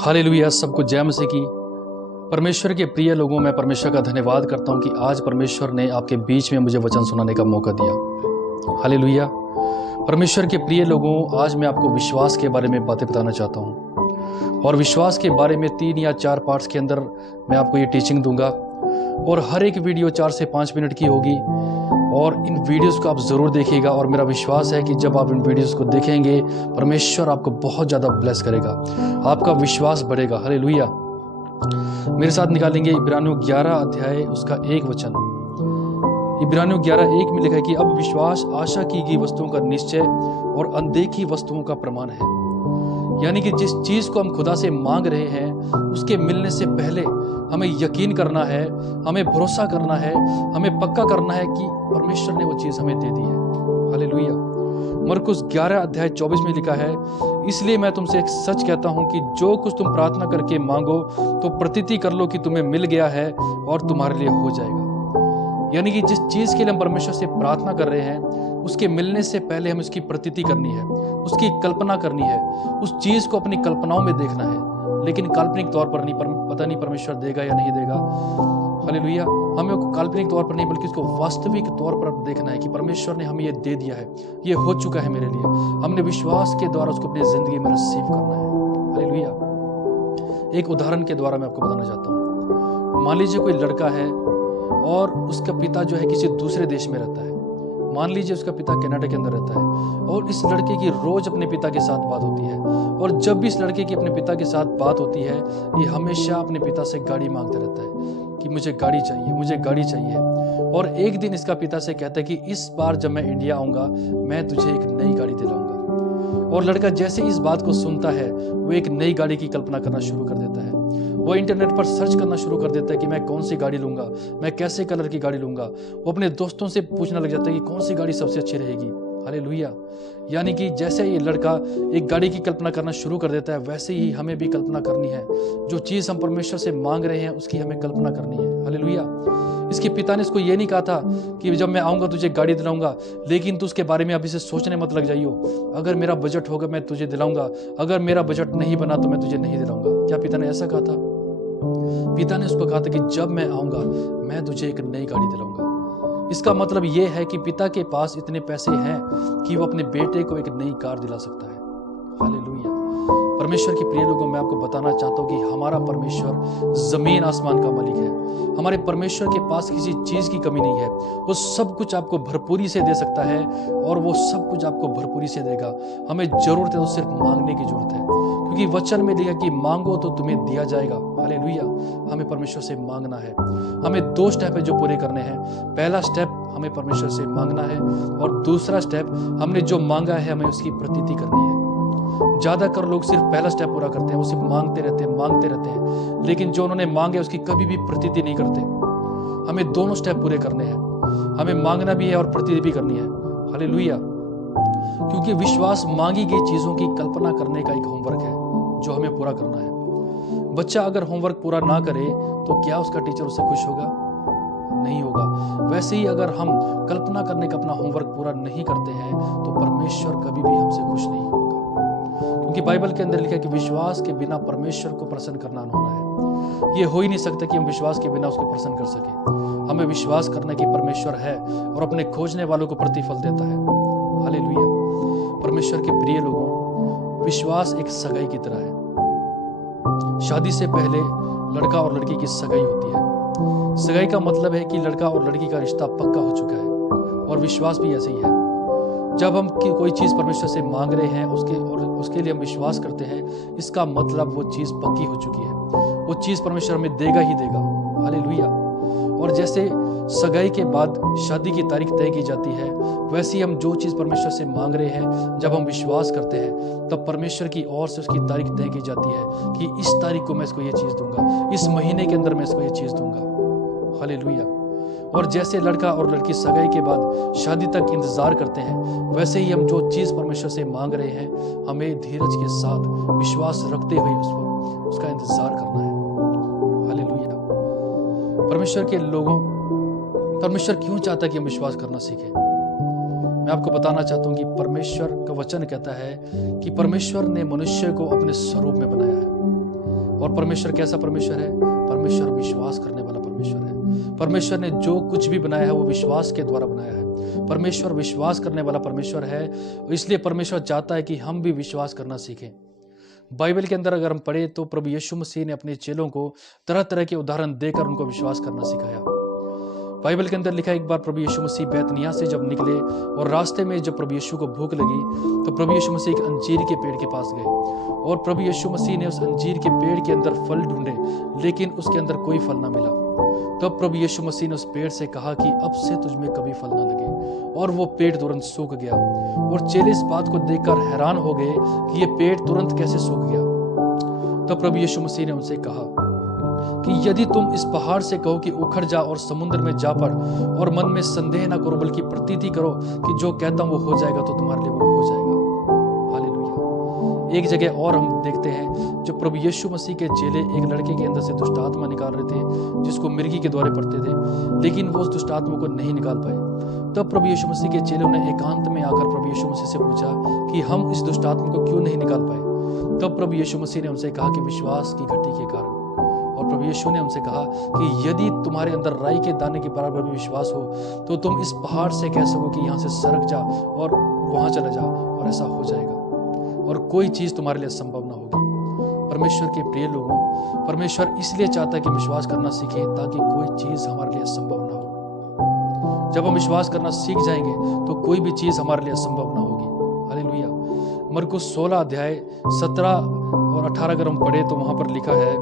Hallelujah, सबको जय मसीह की। परमेश्वर के प्रिय लोगों, मैं परमेश्वर का धन्यवाद करता हूं कि आज परमेश्वर ने आपके बीच में मुझे वचन सुनाने का मौका दिया। हालेलुया। परमेश्वर के प्रिय लोगों, आज मैं आपको विश्वास के बारे में बातें बताना चाहता हूं और विश्वास के बारे में 3 या 4 पार्ट्स के अंदर मैं आपको ये टीचिंग दूंगा और हर एक वीडियो 4 से 5 मिनट की होगी और इन वीडियोस को आप ज़रूर देखिएगा। और मेरा विश्वास है कि जब आप इन वीडियोस को देखेंगे, परमेश्वर आपको बहुत ज़्यादा ब्लेस करेगा, आपका विश्वास बढ़ेगा। हालेलुया। मेरे साथ निकालेंगे इब्रानियों 11 अध्याय उसका 1 वचन। इब्रानियों 11:1 में लिखा है कि अब विश्वास आशा की गई वस्तुओं का निश्चय और अनदेखी वस्तुओं का प्रमाण है। यानी कि जिस चीज को हम खुदा से मांग रहे हैं, उसके मिलने से पहले हमें यकीन करना है, हमें भरोसा करना है, हमें पक्का करना है कि परमेश्वर ने वो चीज हमें दे दी है। हालेलुया। मरकुस 11:24 में लिखा है, इसलिए मैं तुमसे एक सच कहता हूं कि जो कुछ तुम प्रार्थना करके मांगो तो प्रतीति कर लो कि तुम्हें मिल गया है और तुम्हारे लिए हो जाएगा। यानी कि जिस चीज के लिए हम परमेश्वर से प्रार्थना कर रहे हैं, उसके मिलने से पहले हमें उसकी प्रतीति करनी है, उसकी कल्पना करनी है, उस चीज को अपनी कल्पनाओं में देखना है, लेकिन काल्पनिक तौर पर नहीं। पता नहीं परमेश्वर देगा या नहीं देगा। हालेलुया। हमें काल्पनिक तौर पर नहीं बल्कि उसको वास्तविक तौर पर देखना है कि परमेश्वर ने हमें ये दे दिया है, ये हो चुका है मेरे लिए। हमने विश्वास के द्वारा उसको अपनी जिंदगी में रिसीव करना है। हालेलुया। एक उदाहरण के द्वारा मैं आपको बताना चाहता हूँ। मान लीजिए कोई लड़का है और उसका पिता जो है किसी दूसरे देश में रहता है। मान लीजिए उसका पिता कनाडा के अंदर रहता है और इस लड़के की रोज अपने पिता के साथ बात होती है। और जब भी इस लड़के की अपने पिता के साथ बात होती है, ये हमेशा अपने पिता से गाड़ी मांगता रहता है कि मुझे गाड़ी चाहिए, मुझे गाड़ी चाहिए। और एक दिन इसका पिता से कहता है कि इस बार जब मैं इंडिया आऊंगा, मैं तुझे एक नई गाड़ी दिलाऊंगा। और लड़का जैसे इस बात को सुनता है, वो एक नई गाड़ी की कल्पना करना शुरू कर देता है। वो इंटरनेट पर सर्च करना शुरू कर देता है कि मैं कौन सी गाड़ी लूंगा, मैं कैसे कलर की गाड़ी लूंगा। वो अपने दोस्तों से पूछने लग जाता है कि कौन सी गाड़ी सबसे अच्छी रहेगी। हालेलुया। यानी कि जैसे ये लड़का एक गाड़ी की कल्पना करना शुरू कर देता है, वैसे ही हमें भी कल्पना करनी है। जो चीज हम परमेश्वर से मांग रहे हैं, उसकी हमें कल्पना करनी है। हालेलुया। इसके पिता ने इसको ये नहीं कहा था कि जब मैं आऊंगा तुझे गाड़ी दिलाऊंगा, लेकिन तू उसके बारे में अभी से सोचने मत लग जाइयो। अगर मेरा बजट होगा मैं तुझे दिलाऊंगा, अगर मेरा बजट नहीं बना तो मैं तुझे नहीं दिलाऊंगा। क्या पिता ने ऐसा कहा था? पिता ने उसको कहा था कि जब मैं आऊंगा मैं तुझे एक नई गाड़ी दिलाऊंगा। इसका मतलब यह है कि पिता के पास इतने पैसे हैं कि वो अपने बेटे को एक नई कार दिला सकता है। हालेलुया। परमेश्वर के प्रिय लोगों, मैं आपको बताना चाहता हूं कि हमारा परमेश्वर जमीन आसमान का मालिक है। हमारे परमेश्वर के पास किसी चीज की कमी नहीं है। वो सब कुछ आपको भरपूरी से दे सकता है और वो सब कुछ आपको भरपूरी से देगा। हमें जरूरत है तो सिर्फ मांगने की जरूरत है, क्योंकि वचन में लिखा कि मांगो तो तुम्हें दिया जाएगा। हालेलुया। हमें परमेश्वर से मांगना है। हमें 2 स्टेप है जो पूरे करने हैं। पहला स्टेप हमें परमेश्वर से मांगना है और दूसरा स्टेप हमने जो मांगा है हमें उसकी प्रतीति करनी है। ज्यादातर लोग सिर्फ पहला स्टेप पूरा करते हैं, वो सिर्फ मांगते रहते हैं, लेकिन जो उन्होंने मांगे उसकी कभी भी प्रतीति नहीं करते। हमें दोनों स्टेप पूरे करने हैं। हमें मांगना भी है और प्रतीति भी करनी है। हालेलुया। क्योंकि विश्वास मांगी गई चीजों की कल्पना करने का एक होमवर्क है जो हमें पूरा करना है। बच्चा अगर होमवर्क पूरा ना करे तो क्या उसका टीचर उससे खुश होगा? नहीं होगा। वैसे ही अगर हम कल्पना करने का अपना होमवर्क पूरा नहीं करते हैं तो परमेश्वर कभी भी हमसे खुश नहीं होगा। क्योंकि बाइबल के अंदर लिखा है कि विश्वास के बिना परमेश्वर को प्रसन्न करना अनहोना है। ये हो ही नहीं सकता कि हम विश्वास के बिना उसको प्रसन्न कर सके। हमें विश्वास करना कि परमेश्वर है और अपने खोजने वालों को प्रतिफल देता है। हालेलुया। परमेश्वर के प्रिय लोगों, विश्वास एक सगाई की तरह है। शादी से पहले लड़का और लड़की की सगाई होती है। सगाई का मतलब है कि लड़का और लड़की का रिश्ता पक्का हो चुका है और विश्वास भी ऐसे ही है। जब हम कोई चीज परमेश्वर से मांग रहे हैं उसके लिए हम विश्वास करते हैं, इसका मतलब वो चीज पक्की हो चुकी है। वो चीज परमेश्वर हमें देगा ही देगा। हालेलुया। और जैसे सगाई के बाद शादी की तारीख तय की जाती है, वैसे ही हम जो चीज परमेश्वर से मांग रहे हैं, जब हम विश्वास करते हैं तब परमेश्वर की ओर से उसकी तारीख तय की जाती है कि इस तारीख को मैं इसको ये चीज दूंगा, इस महीने के अंदर मैं इसको ये चीज दूंगा। हालेलुया। और जैसे लड़का और लड़की सगाई के बाद शादी तक इंतजार करते हैं, वैसे ही हम जो चीज परमेश्वर से मांग रहे हैं, हमें धीरज के साथ विश्वास रखते हुए उसका इंतजार करना है। हालेलुया। परमेश्वर के लोगों, परमेश्वर क्यों चाहता है कि हम विश्वास करना सीखें? मैं आपको बताना चाहता हूं कि परमेश्वर का वचन कहता है कि परमेश्वर ने मनुष्य को अपने स्वरूप में बनाया है। और परमेश्वर कैसा परमेश्वर है? परमेश्वर विश्वास करने वाला परमेश्वर है। परमेश्वर ने जो कुछ भी बनाया है वो विश्वास के द्वारा बनाया है। परमेश्वर विश्वास करने वाला परमेश्वर है, इसलिए परमेश्वर चाहता है कि हम भी विश्वास करना सीखें। बाइबल के अंदर अगर हम पढ़े तो प्रभु यीशु मसीह ने अपने चेलों को तरह तरह के उदाहरण देकर उनको विश्वास करना सिखाया। बाइबल के अंदर लिखा है, एक बार प्रभु यीशु मसीह बैतनिय्याह से जब निकले और रास्ते में जब प्रभु यीशु को भूख लगी तो प्रभु यीशु मसीह एक अंजीर के पेड़ के पास गए और प्रभु यीशु मसीह ने उस अंजीर के पेड़ के अंदर फल ढूंढे, लेकिन उसके अंदर कोई फल ना मिला। तब प्रभु यीशु मसीह ने उस पेड़ से कहा कि अब से तुझमें कभी फल ना लगे, और वो पेड़ तुरंत सूख गया। और चेले इस बात को देखकर हैरान हो गए कि ये पेड़ तुरंत कैसे सूख गया। तब प्रभु यीशु मसीह ने उनसे कहा कि यदि तुम इस पहाड़ से कहो कि उखड़ जा और समुद्र में जा पड़ और मन में संदेह ना करो बल्कि प्रतीति करो कि जो कहता हूं वो हो जाएगा, तो तुम्हारे लिए वो हो जाएगा। हालेलुया। एक जगह और हम देखते हैं, जो प्रभु यीशु मसीह के चेले एक लड़के के अंदर से दुष्ट आत्मा निकाल रहे थे, जिसको मिर्गी के द्वारा पढ़ते थे, लेकिन वो उस दुष्ट आत्मा को नहीं निकाल पाए। तब प्रभु यीशु मसीह के चेलों ने एकांत में आकर प्रभु यीशु मसीह से पूछा कि हम इस दुष्ट आत्मा को क्यों नहीं निकाल पाए। तब प्रभु यीशु मसीह ने उनसे कहा कि विश्वास की घटी के कारण। और प्रभु यीशु ने उनसे कहा कि यदि तुम्हारे अंदर राई के दाने के बराबर भी विश्वास हो तो तुम इस पहाड़ से कह सको कि यहाँ से सरक जा और वहां चला जा, और ऐसा हो जाएगा, और कोई चीज तुम्हारे लिए असंभव ना होगी। परमेश्वर के प्रिय लोगों, परमेश्वर इसलिए चाहता है कि विश्वास करना सीखें ताकि कोई चीज हमारे लिए असंभव ना हो। जब हम विश्वास करना सीख जाएंगे तो कोई भी चीज हमारे लिए असंभव ना होगी। हालेलुया। मरकुस 16 अध्याय 17 और 18 अगर हम पढ़े तो वहां पर लिखा है,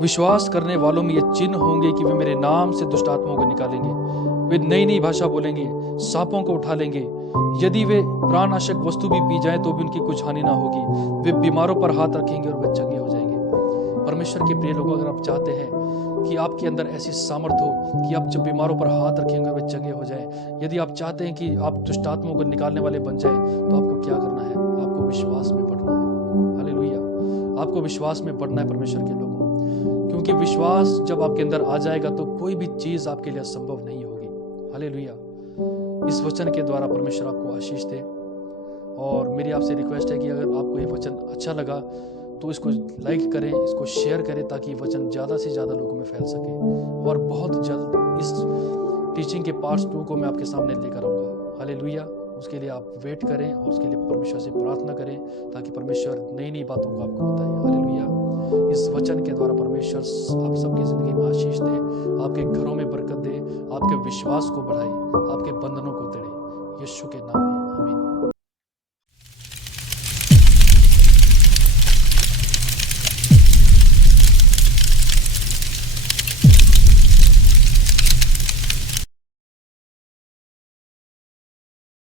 विश्वास करने वालों में ये चिन्ह होंगे कि वे मेरे नाम से दुष्ट आत्माओं को निकालेंगे, वे नई नई भाषा बोलेंगे, सांपों को उठा लेंगे, यदि वे प्राणनाशक वस्तु भी पी जाएं तो भी उनकी कुछ हानि ना होगी, वे बीमारों पर हाथ रखेंगे और वे चंगे हो जाएंगे। परमेश्वर के प्रिय लोगों, अगर आप चाहते हैं कि आपके अंदर ऐसी सामर्थ हो कि आप जब बीमारों पर हाथ रखेंगे वे चंगे हो जाएं, यदि आप चाहते हैं कि आप दुष्ट आत्माओं को निकालने वाले बन जाएं, तो आपको क्या करना है? आपको विश्वास में बढ़ना है। हालेलुया। आपको विश्वास में बढ़ना है परमेश्वर के लोगों, क्योंकि विश्वास जब आपके अंदर आ जाएगा तो कोई भी चीज आपके लिए असंभव नहीं होगी। हालेलुया। इस वचन के द्वारा परमेश्वर आपको आशीष दे। और मेरी आपसे रिक्वेस्ट है कि अगर आपको ये वचन अच्छा लगा तो इसको लाइक करें, इसको शेयर करें, ताकि वचन ज़्यादा से ज़्यादा लोगों में फैल सके। और बहुत जल्द इस टीचिंग के पार्ट 2 को मैं आपके सामने लेकर आऊँगा। हालेलुया। उसके लिए आप वेट करें और उसके लिए परमेश्वर से प्रार्थना करें ताकि परमेश्वर नई नई बातों को आपको बताए। हालेलुया। इस वचन के द्वारा परमेश्वर आप सबकी ज़िंदगी में आशीष दे, आपके घरों में बरकत दे, आपके विश्वास को बढ़ाए, आपके बंधनों को तोड़े, यीशु के नाम में।